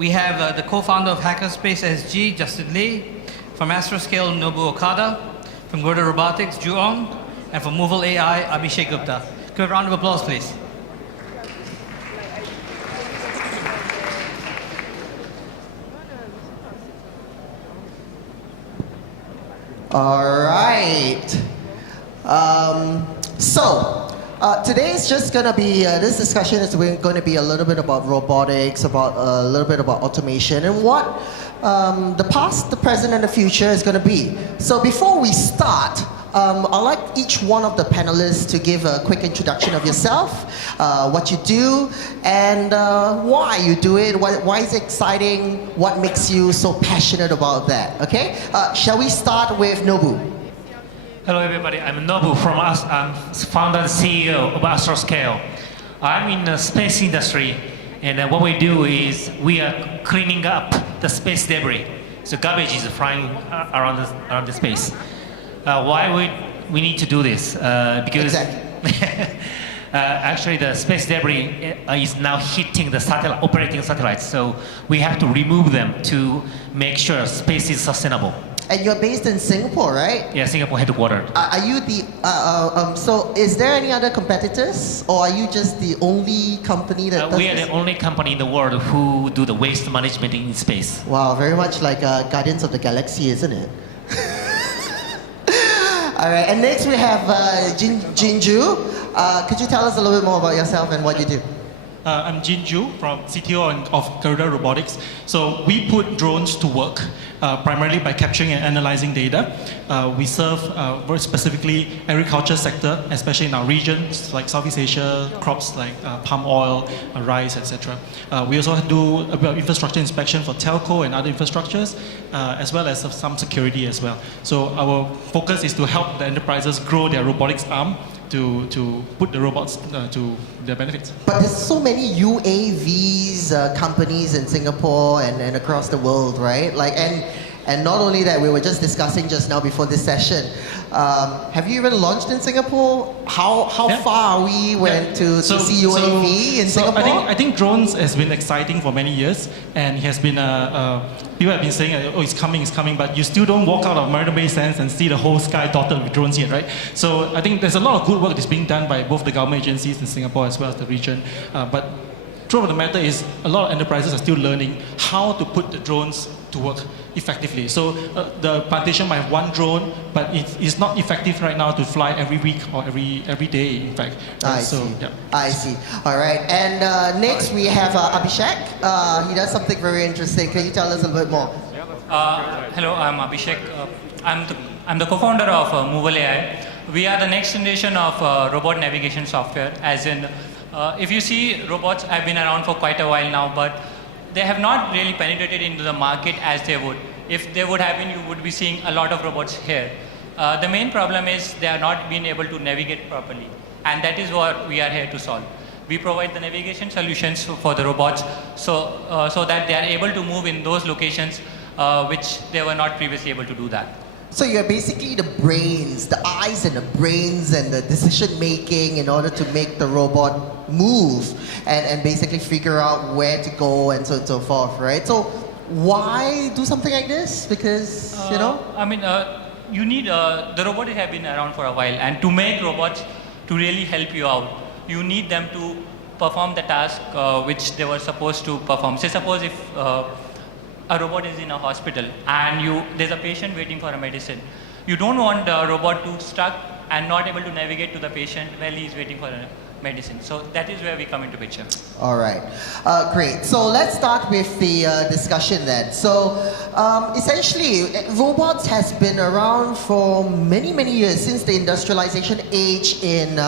We have the co-founder of Hackerspace.sg, Justin Lee, from Astroscale, Nobu Okada, from Garuda Robotics, Jiin, and from Movel AI, Abishek Gupta. Can we have a round of applause, please? All right. Today is just going to be, this discussion is going to be a little bit about robotics, about a little bit about automation, and what the past, the present, and the future is going to be. So before we start, I'd like each one of the panelists to give a quick introduction of yourself, what you do, and why you do it, why is it exciting, what makes you so passionate about that, okay? Shall we start with Nobu? Hello everybody, I'm Nobu I'm founder and CEO of Astroscale. I'm in the space industry, and what we do is we are cleaning up the space debris. So garbage is flying around the space. Why we need to do this? Because actually the space debris is now hitting the operating satellites, so we have to remove them to make sure space is sustainable. And you're based in Singapore, right? Yeah, Singapore headquartered. Are you the, so is there any other competitors, or are you just the only company that does We are the only company in the world who do the waste management in space. Wow, very much like Guardians of the Galaxy, isn't it? All right, and next we have Jiin. Could you tell us a little bit more about yourself and what you do? I'm Jiin from CTO of Garuda Robotics. So we put drones to work primarily by capturing and analyzing data. We serve very specifically agriculture sector, especially in our regions like Southeast Asia, crops like palm oil, rice, etc. We also do a bit of infrastructure inspection for telco and other infrastructures, as well as some security as well. So our focus is to help the enterprises grow their robotics arm to put the robots to their benefits. But there's so many UAVs companies in Singapore and across the world, right? Like, and not only that, we were just discussing just now before this session. Have you even launched in Singapore? How far are we to see UAV in Singapore? I think drones has been exciting for many years, and it has been people have been saying, oh, it's coming, but you still don't walk out of Marina Bay Sands and see the whole sky dotted with drones yet, right? So I think there's a lot of good work that's being done by both the government agencies in Singapore as well as the region. But truth of the matter is, a lot of enterprises are still learning how to put the drones to work effectively. So the plantation might have one drone, but it's not effective right now to fly every week or every day, in fact. I see. All right. And next we have Abishek. He does something very interesting. Can you tell us a little bit more? Hello, I'm Abishek. I'm the co-founder of Movel AI. We are the next generation of robot navigation software, as in, if you see, robots have been around for quite a while now, but they have not really penetrated into the market as they would. If they would have been, you would be seeing a lot of robots here. The main problem is they are not being able to navigate properly, and that is what we are here to solve. We provide the navigation solutions for the robots so that they are able to move in those locations which they were not previously able to do that. So you're basically the brains, the eyes and the brains and the decision making in order to make the robot move and basically figure out where to go and so on and so forth, right? So why do something like this? Because, you know? I mean, you need, the robots have been around for a while, and to make robots to really help you out, you need them to perform the task which they were supposed to perform. Say suppose if a robot is in a hospital and there's a patient waiting for a medicine. You don't want the robot to stuck and not able to navigate to the patient while he's waiting for a medicine. So that is where we come into picture. All right, great. So let's start with the discussion then. So essentially, robots has been around for many, many years since the industrialization age in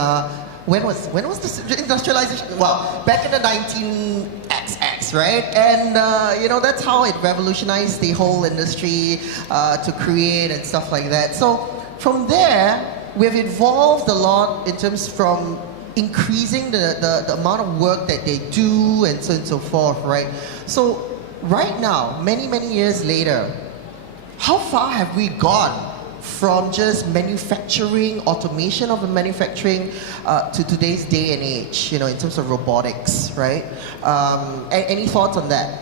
when was the industrialization? Well, back in the 19XX, right? And you know, that's how it revolutionized the whole industry to create and stuff like that. So from there, we've evolved a lot in terms from increasing the amount of work that they do and so on and so forth, right? So right now, many, many years later, how far have we gone from just manufacturing, automation of the manufacturing to today's day and age, you know, in terms of robotics, right? Any thoughts on that?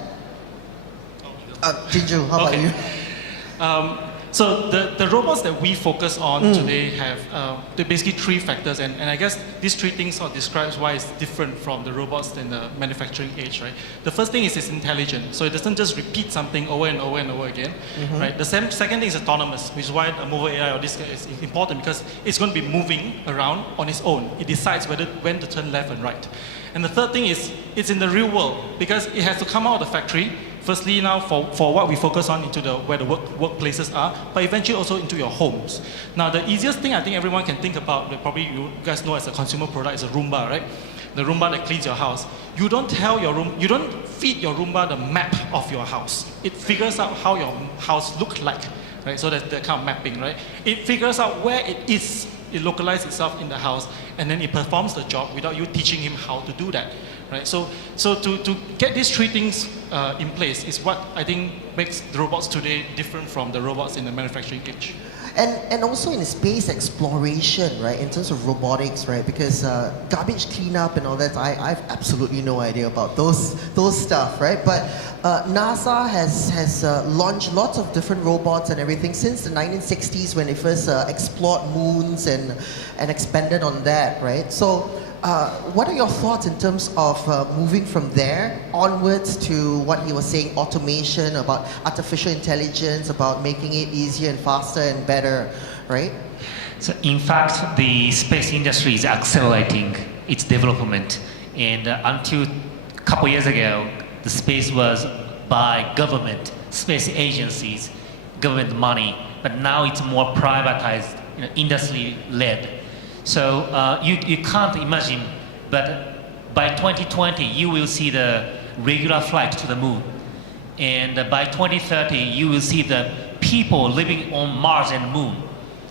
Jinju, how about you? So the robots that we focus on today have they're basically three factors, and I guess these three things sort of describes why it's different from the robots in the manufacturing age, right? The first thing is it's intelligent, so it doesn't just repeat something over and over and over again, right? The second thing is autonomous, which is why the Movel AI or this guy is important because it's going to be moving around on its own. It decides when to turn left and right. And the third thing is it's in the real world because it has to come out of the factory. Firstly, now for what we focus on into where the workplaces are, but eventually also into your homes. Now, the easiest thing I think everyone can think about, that probably you guys know as a consumer product, is a Roomba, right? The Roomba that cleans your house. You don't feed your Roomba the map of your house. It figures out how your house looks like, right? So that's the kind of mapping, right? It figures out where it is. It localizes itself in the house, and then it performs the job without you teaching him how to do that. Right? So to get these three things in place is what I think makes the robots today different from the robots in the manufacturing age. And also in space exploration, right, in terms of robotics, right, because garbage cleanup and all that, I've absolutely no idea about those stuff, right, but NASA has launched lots of different robots and everything since the 1960s when they first explored moons and expanded on that, right, so what are your thoughts in terms of moving from there onwards to what he was saying, automation, about artificial intelligence, about making it easier and faster and better, right? So in fact, the space industry is accelerating its development. And until a couple years ago, the space was by government, space agencies, government money. But now it's more privatized, industry-led. So you can't imagine, but by 2020, you will see the regular flight to the moon. And by 2030, you will see the people living on Mars and moon.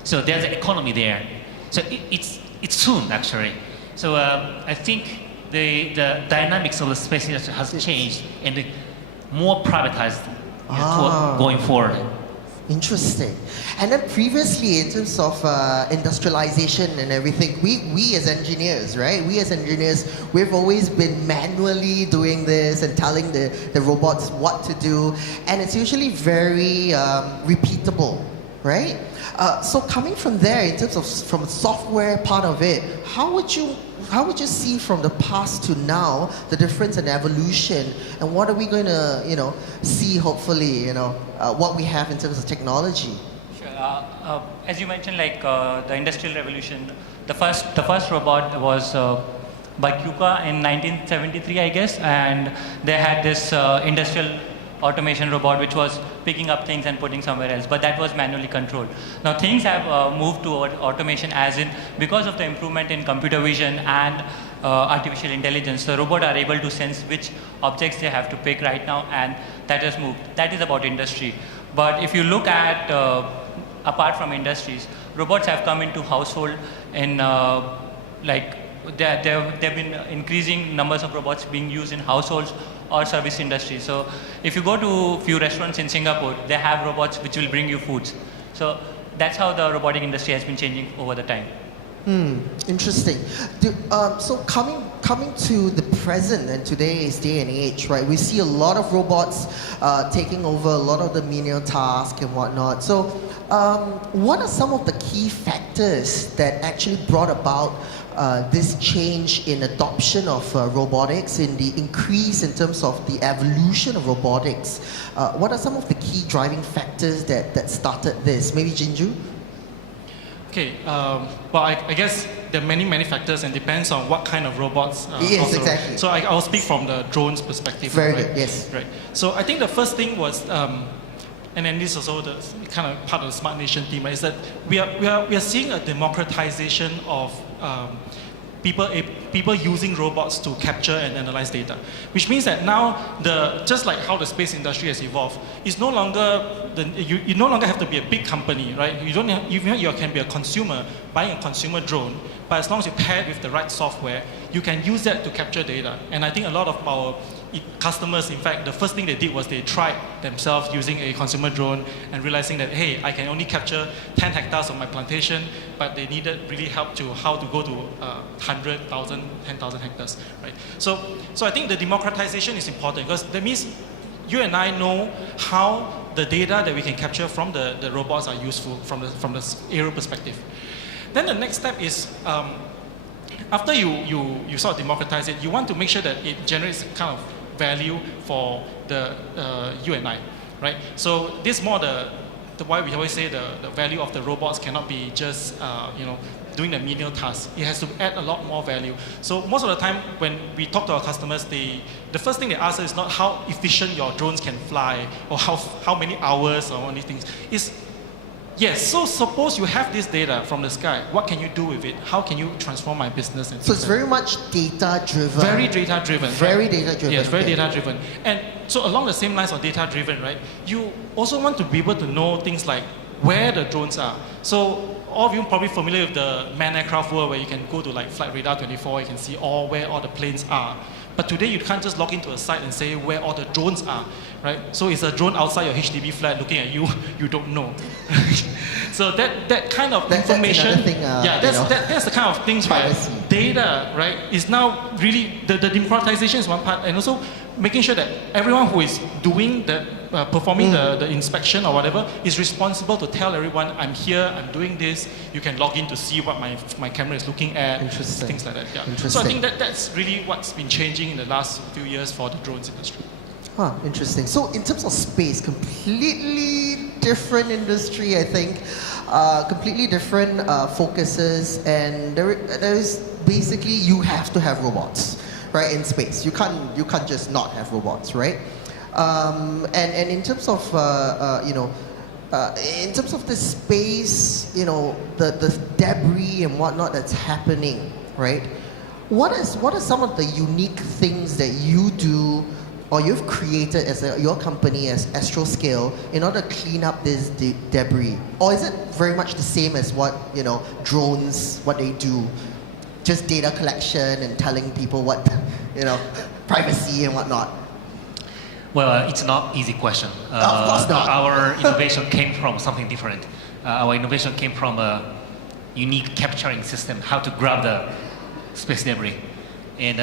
So there's an economy there. So it's soon, actually. So I think the dynamics of the space industry has changed and more privatized going forward. Interesting. And then previously, in terms of industrialization and everything, we as engineers, right? We as engineers, we've always been manually doing this and telling the robots what to do. And it's usually very repeatable, right? So coming from there, in terms of from the software part of it, how would you see from the past to now the difference and evolution, and what are we going to see hopefully what we have in terms of technology? Sure. As you mentioned, like the industrial revolution, the first robot was by KUKA in 1973, I guess, and they had this industrial automation robot which was picking up things and putting somewhere else, but that was manually controlled. Now things have moved toward automation, as in because of the improvement in computer vision and artificial intelligence, the robot are able to sense which objects they have to pick right now, and that has moved. That is about industry. But if you look at apart from industries, robots have come into household in like there have been increasing numbers of robots being used in households or service industry. So if you go to few restaurants in Singapore, they have robots which will bring you foods. So that's how the robotic industry has been changing over the time. Interesting. So coming to the present and today's day and age, right? We see a lot of robots taking over a lot of the menial tasks and whatnot. So what are some of the key factors that actually brought about this change in adoption of robotics, in the increase in terms of the evolution of robotics? What are some of the key driving factors that started this? Maybe Jinju? Okay, well, I guess there are many factors and depends on what kind of robots. Yes, also. exactly. So I'll speak from the drones perspective. Very right? good, yes. Right. So I think the first thing was, and then this is also the kind of part of the Smart Nation theme, is that we are seeing a democratization of people using robots to capture and analyze data, which means that now just like how the space industry has evolved, it's no longer you no longer have to be a big company, right? You can be a consumer buying a consumer drone, but as long as you pair it with the right software, you can use that to capture data. And I think a lot of our customers, in fact, the first thing they did was they tried themselves using a consumer drone and realizing that, hey, I can only capture 10 hectares of my plantation, but they needed really help to how to go to 100,000, 10,000 hectares, right? So I think the democratization is important because that means you and I know how the data that we can capture from the robots are useful from the aerial perspective. Then the next step is, after you sort of democratize it, you want to make sure that it generates kind of value for the you and I, right? So this more the why we always say the value of the robots cannot be just doing the menial tasks. It has to add a lot more value. So most of the time when we talk to our customers, the first thing they ask us is not how efficient your drones can fly or how many hours or all these things. It's yes, so suppose you have this data from the sky, what can you do with it? How can you transform my business? And So it's very much data driven. very data driven. Very data driven. Yes, very okay. data driven. And so along the same lines of data driven, right, you also want to be able to know things like where the drones are. So all of you probably familiar with the manned aircraft world where you can go to like Flight Radar 24, you can see where all the planes are. But today you can't just log into a site and say where all the drones are, right? So it's a drone outside your HDB flat looking at you, you don't know. So that kind of information, that's another thing, that's the kind of things privacy. where data, right, is now really, the democratization is one part, and also making sure that everyone who is doing performing the inspection or whatever is responsible to tell everyone, I'm here, I'm doing this, you can log in to see what my camera is looking at, Interesting. things like that. Yeah. Interesting. So I think that's really what's been changing in the last few years for the drones industry. Huh, interesting. So in terms of space, completely different industry, I think. Completely different focuses, and there is basically you have to have robots, right, in space. You can't just not have robots, right? And in terms of in terms of the space, the debris and whatnot that's happening, right? What are some of the unique things that you do or you've created as your company as Astroscale in order to clean up this debris? Or is it very much the same as what drones, what they do, just data collection and telling people what privacy and whatnot? Well, it's not easy question. Of course not. Our innovation came from something different. Our innovation came from a unique capturing system, how to grab the space debris. And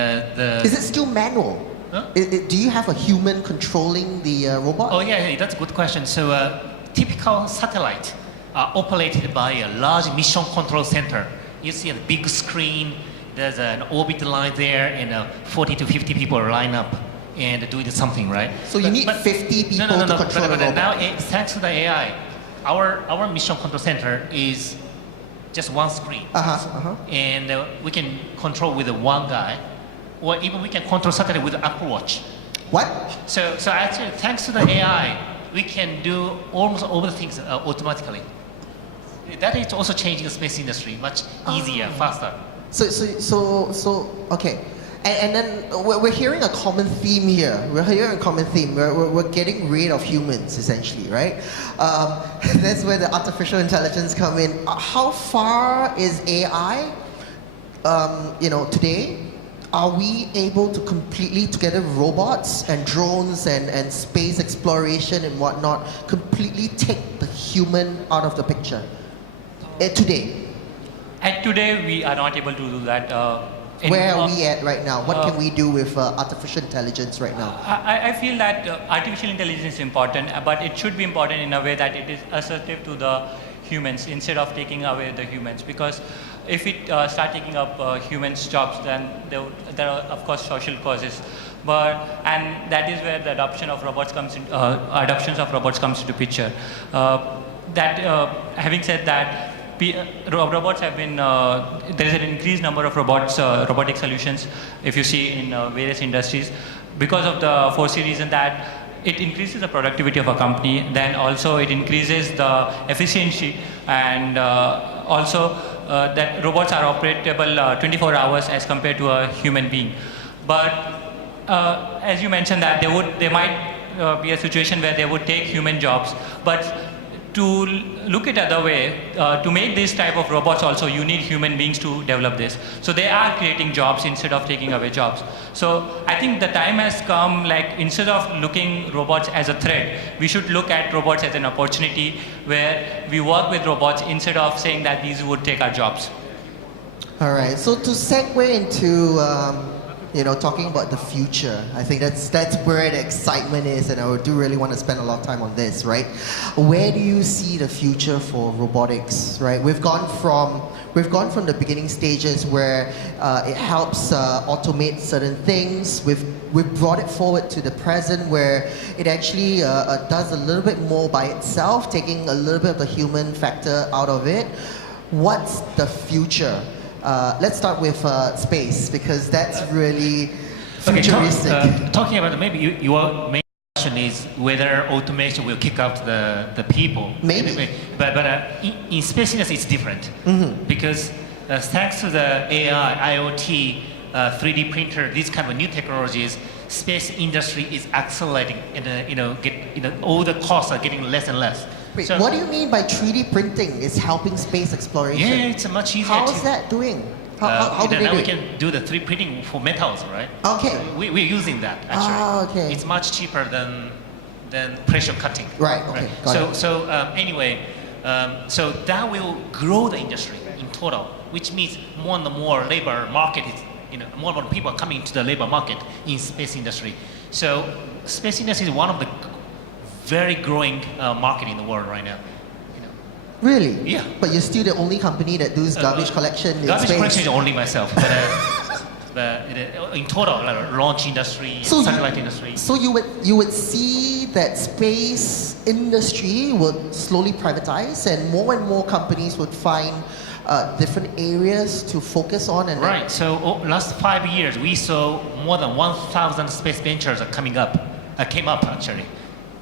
Is it still manual? Huh? Do you have a human controlling the robot? Oh yeah, that's a good question. So typical satellite are operated by a large mission control center. You see a big screen, there's an orbit line there, and 40 to 50 people line up and doing something, right? So you need 50 people to control a robot. Now, thanks to the AI, our mission control center is just one screen. And we can control with one guy, or even we can control satellite with Apple Watch. What? So actually, thanks to the AI, we can do almost all the things automatically. That is also changing the space industry, much easier, faster. So okay. And then we're hearing a common theme here. We're getting rid of humans, essentially, right? That's where the artificial intelligence come in. How far is AI, today? Are we able to completely, together with robots and drones and space exploration and whatnot, completely take the human out of the picture? Today? And today we are not able to do that. Where are we at right now? What can we do with artificial intelligence right now? I feel that artificial intelligence is important, but it should be important in a way that it is assertive to the humans instead of taking away the humans. Because if it start taking up humans' jobs, then there are of course social causes. And that is where the adoptions of robots comes into picture. Having said that, robots have been, there is an increased number of robotic solutions, if you see in various industries, because of the foresee reason that it increases the productivity of a company, then also it increases the efficiency, and also that robots are operable 24 hours as compared to a human being. But as you mentioned that there might be a situation where they would take human jobs, but to look at other way, to make this type of robots also, you need human beings to develop this. So they are creating jobs instead of taking away jobs. So I think the time has come, like instead of looking robots as a threat, we should look at robots as an opportunity where we work with robots instead of saying that these would take our jobs. All right. So to segue into talking about the future. I think that's where the excitement is, and I do really want to spend a lot of time on this, right? Where do you see the future for robotics, right? We've gone from the beginning stages where it helps automate certain things. We've brought it forward to the present where it actually does a little bit more by itself, taking a little bit of the human factor out of it. What's the future? Let's start with space, because that's really futuristic. Talking about maybe your main question is whether automation will kick out the people. Maybe. Anyway, but in space industry it's different, because thanks to the AI, IoT, 3D printer, these kind of new technologies, space industry is accelerating, and all the costs are getting less and less. Wait, So- what do you mean by 3D printing is helping space exploration? Yeah, it's a much easier. How is that doing? How do they now do we it? can do the 3D printing for metals, right? Okay. We're using that actually. Ah, okay. It's much cheaper than pressure cutting. Right, okay, got it. Anyway, so that will grow the industry in total, which means more and more labor market is, more and more people are coming to the labor market in space industry. So space industry is one of the very growing market in the world right now. Really? Yeah. But you're still the only company that does garbage collection in Garbage space. collection is only myself, but in total, like launch industry, satellite industry. So you would see that space industry would slowly privatize, and more companies would find different areas to focus on. And Right. So last 5 years, we saw more than 1,000 space ventures came up actually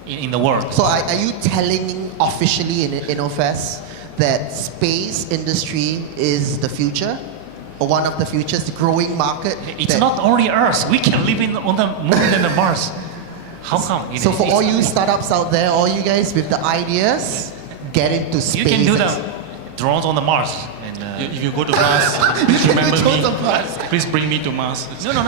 in the world. So are you telling officially in InnoFest that space industry is the future? Or one of the futures, the growing market? It's not only Earth. We can live on the moon and the Mars. How come? So for all you startups out there, all you guys with the ideas, get into space. You can do the drones on the Mars. And, If you go to Mars, please remember Drones me. on Mars. Please bring me to Mars. no.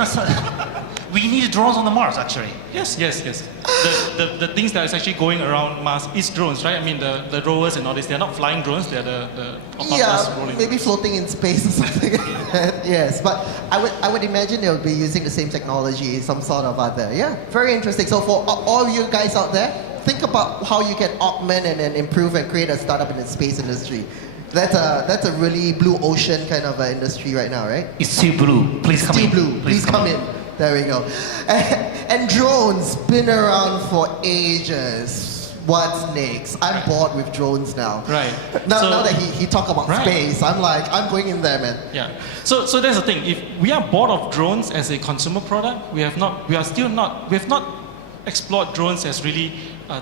We need drones on the Mars actually. Yes. The things that is actually going around Mars is drones, right? I mean, the rovers and all this, they're not flying drones, they're the autonomous rolling. Maybe floating in space or something like that. Yes, but I would imagine they'll be using the same technology, some sort of other. Yeah, very interesting. So for all you guys out there, think about how you can augment and improve and create a startup in the space industry. That's a really blue ocean kind of industry right now, right? It's still blue. Please come Still in. blue. Please come in. There we go. And drones, been around for ages. What's next? I'm bored with drones now. Right. Now that he talked about Right. space, I'm going in there, man. Yeah. So that's the thing. If we are bored of drones as a consumer product, we have not explored drones as really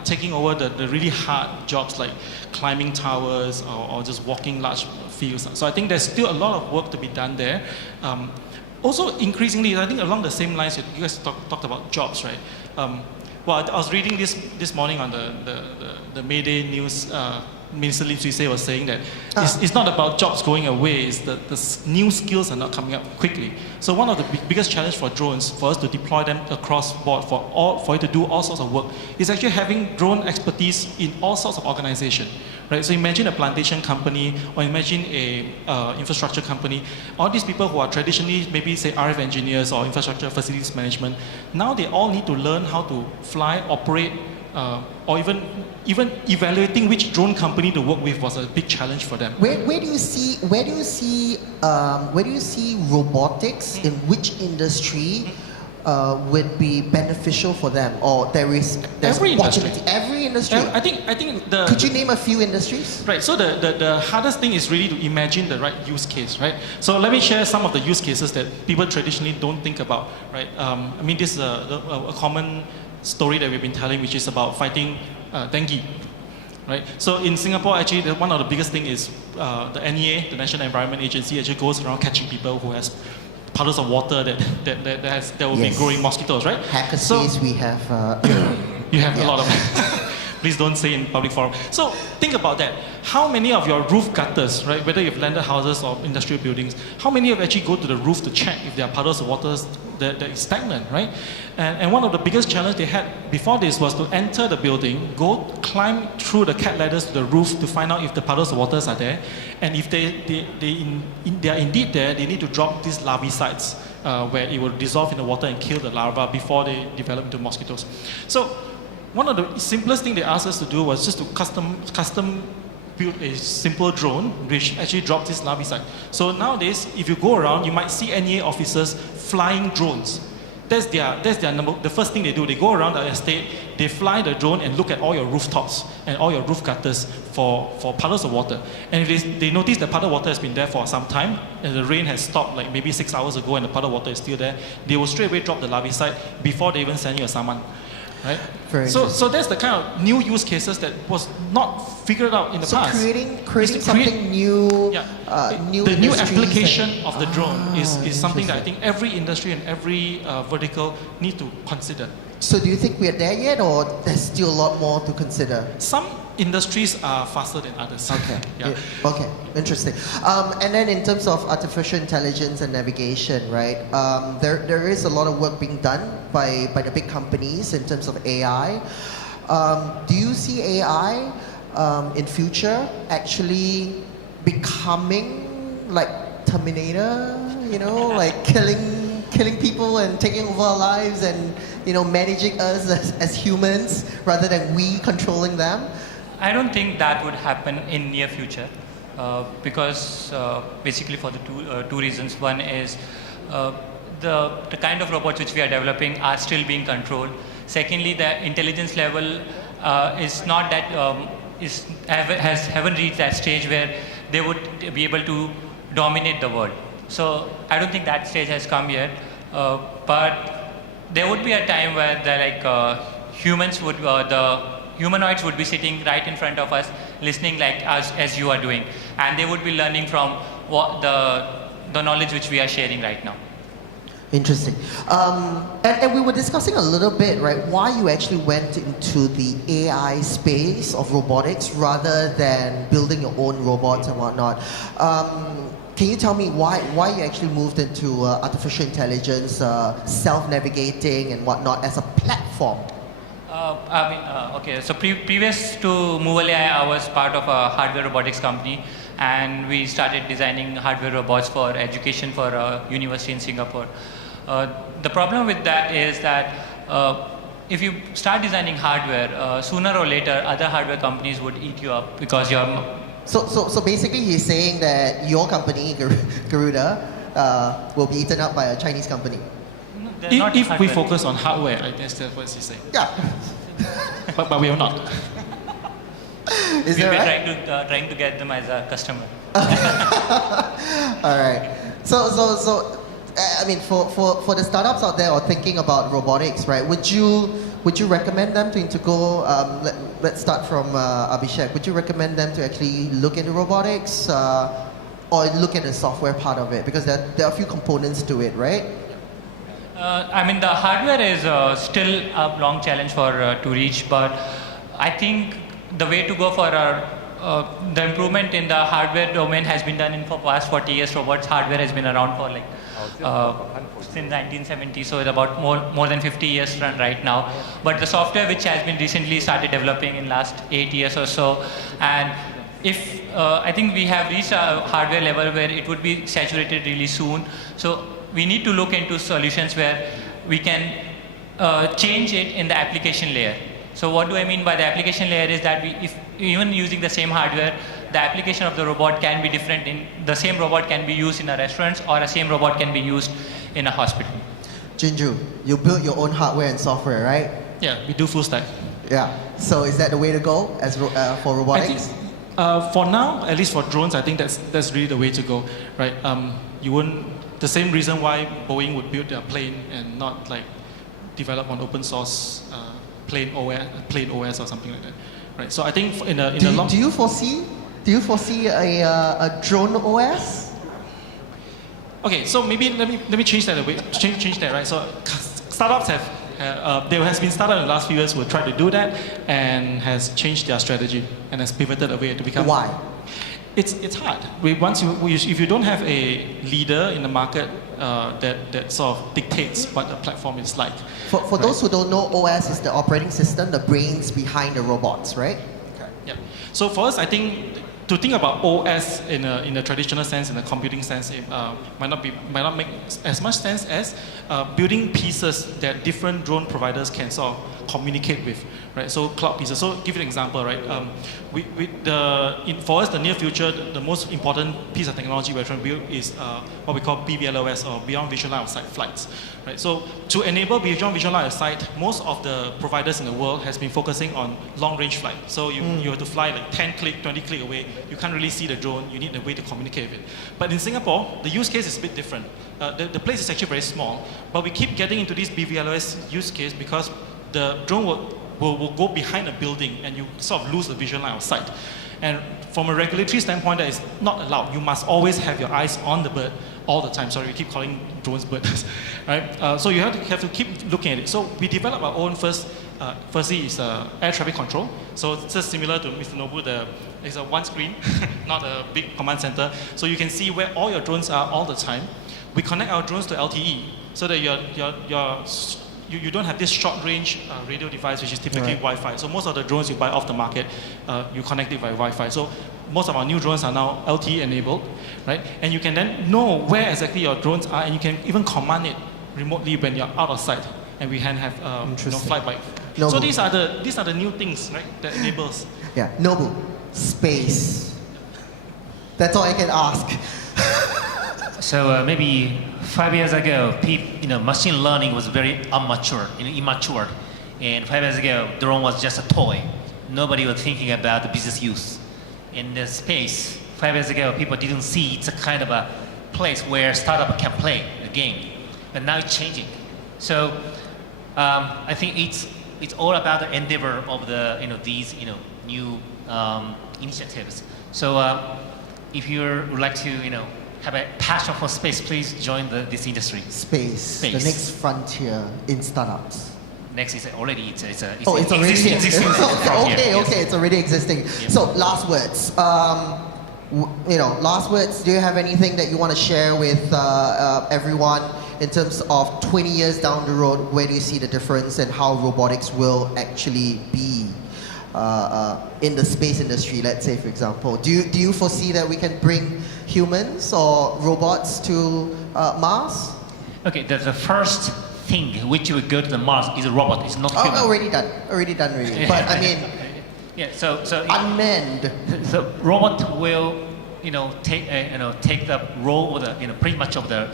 taking over the really hard jobs like climbing towers or just walking large fields. So I think there's still a lot of work to be done there. Also, increasingly, I think along the same lines, you guys talked about jobs, right? Well, I was reading this morning on the Mayday news. Minister Lim Swee Say was saying that it's not about jobs going away, it's the new skills are not coming up quickly. So one of the biggest challenge for drones, for us to deploy them across board, for you to do all sorts of work, is actually having drone expertise in all sorts of organization. Right? So imagine a plantation company, or imagine a infrastructure company. All these people who are traditionally maybe say RF engineers or infrastructure facilities management, now they all need to learn how to fly, operate, or even evaluating which drone company to work with was a big challenge for them. Where do you see robotics in which industry would be beneficial for them, or there's Every opportunity? industry. Every industry. I think the Could you name a few industries? Right, so the hardest thing is really to imagine the right use case, right? So let me share some of the use cases that people traditionally don't think about, right? I mean, this is a common story that we've been telling, which is about fighting dengue, right? So in Singapore, actually, one of the biggest thing is the NEA, the National Environment Agency, actually goes around catching people who has puddles of water that will be growing mosquitoes, right? Hackerspace, we have. You have a lot of. Please don't say in public forum. So think about that. How many of your roof gutters, right, whether you've landed houses or industrial buildings, how many of you actually go to the roof to check if there are puddles of water that is stagnant, right? And one of the biggest challenges they had before this was to enter the building, go climb through the cat ladders to the roof to find out if the puddles of waters are there. And if they are indeed there, they need to drop these larvicides where it will dissolve in the water and kill the larvae before they develop into mosquitoes. So one of the simplest things they asked us to do was just to custom build a simple drone which actually drops this larvicide. So nowadays, if you go around, you might see NEA officers flying drones. That's their number. The first thing they do, they go around the estate, they fly the drone and look at all your rooftops and all your roof gutters for puddles of water. And if they notice the puddle of water has been there for some time, and the rain has stopped like maybe 6 hours ago and the puddle of water is still there, they will straight away drop the larvicide before they even send you a saman. Right? So that's the kind of new use cases that was not figured out in the past. So creating something new, the new application of the drone is something that I think every industry and every vertical need to consider. So do you think we're there yet, or there's still a lot more to consider? Some industries are faster than others. Okay. Yeah. Okay. Interesting. And then in terms of artificial intelligence and navigation, right? There is a lot of work being done by the big companies in terms of AI. Do you see AI in future actually becoming like Terminator? You know, like killing people and taking over our lives and managing us as humans rather than we controlling them? I don't think that would happen in near future because basically for the two reasons. One is the kind of robots which we are developing are still being controlled. Secondly, the intelligence level is not that haven't reached that stage where they would be able to dominate the world. So I don't think that stage has come yet. But there would be a time where the humanoids would be sitting right in front of us, listening like us as you are doing, and they would be learning from what the knowledge which we are sharing right now. Interesting. And we were discussing a little bit, right, why you actually went into the AI space of robotics rather than building your own robots and whatnot. Can you tell me why you actually moved into artificial intelligence, self-navigating and whatnot as a platform? Okay, so previous to Movel AI, I was part of a hardware robotics company, and we started designing hardware robots for education for a university in Singapore. The problem with that is that if you start designing hardware, sooner or later other hardware companies would eat you up because you're... So basically he's saying that your company, Garuda, will be eaten up by a Chinese company. If we focus on hardware, I guess that's what he's saying. Yeah. but we are not. Is that right? trying to get them as a customer. All right. So I mean, for the startups out there or thinking about robotics, right? Would you recommend them to go? Let's start from Abishek. Would you recommend them to actually look into robotics or look at the software part of it? Because there are a few components to it, right? I mean, the hardware is still a long challenge to reach, but I think the way to go for the improvement in the hardware domain has been done for past 40 years. Robots hardware has been around for since 1970, so it's about more than 50 years run right now. But the software which has been recently started developing in last 8 years or so, and if I think we have reached a hardware level where it would be saturated really soon. So we need to look into solutions where we can change it in the application layer. So what do I mean by the application layer is that if even using the same hardware, the application of the robot can be different. The same robot can be used in a restaurant, or a same robot can be used in a hospital. Jinju, you built your own hardware and software, right? Yeah, we do full stack. Yeah. So is that the way to go for robotics? For now, at least for drones, I think that's really the way to go, right? You wouldn't. The same reason why Boeing would build their plane and not develop on open source plane OS or something like that, right? So I think in the long. Do you foresee a drone OS? Okay, so maybe let me change that a bit. Change that, right? So startups there has been startups in the last few years who have tried to do that and has changed their strategy and has pivoted away to become. Why? It's hard. If you don't have a leader in the market that sort of dictates what the platform is like. For those who don't know, OS is the operating system, the brains behind the robots, right? Yeah. So for us, I think to think about OS in a traditional sense, in a computing sense, it might not make as much sense as building pieces that different drone providers can sort of communicate with, right? So cloud pieces. So give you an example, right? For us, the near future, the most important piece of technology we're trying to build is what we call BVLOS, or Beyond Visual Line of Sight flights, right? So to enable Beyond Visual Line of Sight, most of the providers in the world has been focusing on long-range flight. So you have to fly like 10 click, 20 click away. You can't really see the drone. You need a way to communicate with it. But in Singapore, the use case is a bit different. The place is actually very small, but we keep getting into this BVLOS use case because the drone will go behind a building and you sort of lose the visual line of sight. And from a regulatory standpoint, that is not allowed. You must always have your eyes on the bird all the time. Sorry, we keep calling drones birds, right? So you have to keep looking at it. So we developed our own firstly is air traffic control. So it's just similar to Mr. Nobu, it's a one screen, not a big command center. So you can see where all your drones are all the time. We connect our drones to LTE so that you don't have this short-range radio device, which is typically Wi-Fi. So most of the drones you buy off the market, you connect it by Wi-Fi. So most of our new drones are now LTE enabled, right? And you can then know where exactly your drones are, and you can even command it remotely when you're out of sight. And we can have flight by. Nobu. So these are the new things, right? That enables. Yeah, Nobu, space. That's all I can ask. So maybe 5 years ago, machine learning was very immature. And 5 years ago, drone was just a toy. Nobody was thinking about the business use. In the space, 5 years ago, people didn't see it's a kind of a place where startup can play a game. But now it's changing. So I think it's all about the endeavor of these new initiatives. So if you would like to have a passion for space, please join this industry. Space, the next frontier in startups. Next is already it's already existing. Okay, it's already existing. Yep. So last words. Last words. Do you have anything that you want to share with everyone in terms of 20 years down the road? Where do you see the difference and how robotics will actually be in the space industry? Let's say, for example, do you foresee that we can bring humans or robots to Mars? Okay, the first thing which will go to the Mars is a robot. It's not human. Already done. But I mean, yeah. So unmanned. The robot will take the role of the pretty much of the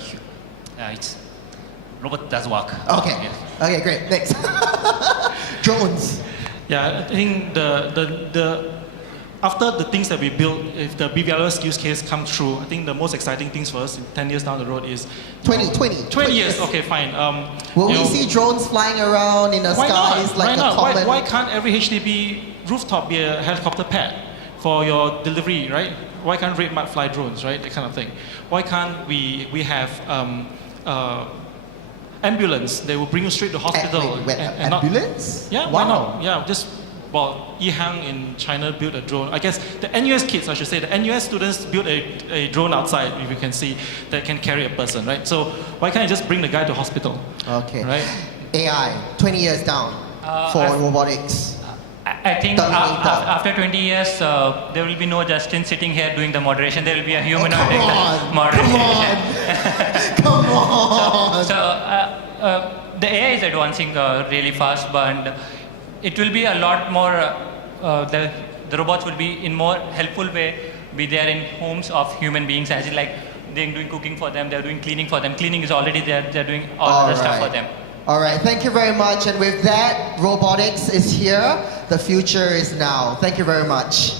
robot does work. Okay. Yeah. Okay, great. Next. Drones. Yeah, I think after the things that we build, if the BVLOS use case comes true, I think the most exciting things for us in 10 years down the road is 20 years. Okay, fine. Will we see drones flying around in the skies like a common? Why can't every HDB rooftop be a helicopter pad for your delivery, right? Why can't Red Mud fly drones, right? That kind of thing. Why can't we have ambulance? They will bring you straight to hospital. And ambulance? Yeah, why not? Yeah, Yihang in China built a drone. I guess the NUS kids, I should say, the NUS students built a drone outside, if you can see, that can carry a person, right? So why can't you just bring the guy to hospital? Okay. Right? AI, 20 years down for robotics. I think after 20 years, there will be no Justin sitting here doing the moderation. There will be a human doing the moderation. Come on! The AI is advancing really fast, but it will be a lot more, the robots will be in more helpful way, be there in homes of human beings, as in like they're doing cooking for them, they're doing cleaning for them. Cleaning is already there, they're doing all the stuff for them. All right, thank you very much. And with that, robotics is here. The future is now. Thank you very much.